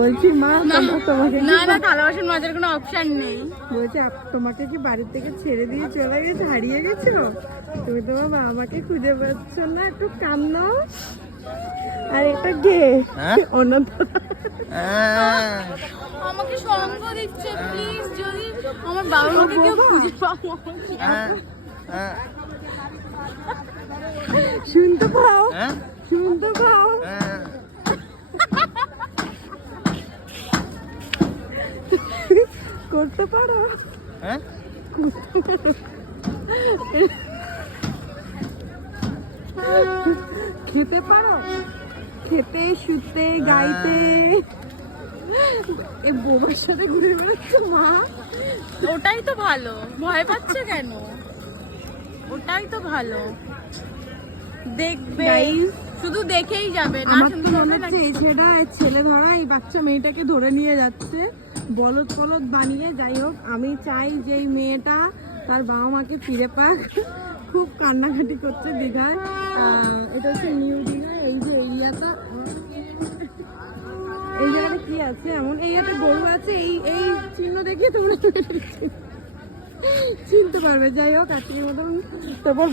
বলছি মা তোমাকে না না থালা বাসন মাজার কোনো অপশন নেই। বলছি তোমাকে কি বাড়ির থেকে ছেড়ে দিয়ে চলে গেছে, হারিয়ে গেছো? তুমি তোমার মা আমাকে খুঁজে পাচ্ছ না, একটু কান্নাও। আর এটা কে? অন্যতরা। আমাকে সঙ্গ দিচ্ছে প্লিজ, যদি আমার বাবা মাকে কেউ খুঁজে পাও। শুনতে পাও? শুনতে পাও? করতে পারো? খেতে পারো? খেতে, শুতে, গাইতে? এ বোবার সাথে ঘুরে বেড়াচ্ছ মা? ওটাই তো ভালো, ভয় পাচ্ছে কেন? ওটাই তো ভালো, দেখবে শুধু দেখেই যাবে না। আমার তো মনে হচ্ছে এই ছেলে ধরা এই বাচ্চা মেয়েটাকে ধরে নিয়ে যাচ্ছে বলদ পলদ বানিয়ে। যাই হোক, আমি চাই যে এই মেয়েটা তার বাবা মাকে ফিরে পাক। খুব কান্নাকাটি করছে দীঘায়। এটা হচ্ছে নিউ দীঘা। এই যে এরিয়াটা, এই জায়গাটা কি আছে এমন? এই একটা গরু আছে, এই চিহ্ন দেখিয়ে তোমরা চিনতে পারবে। যাই হোক, আজকের মতন তারপর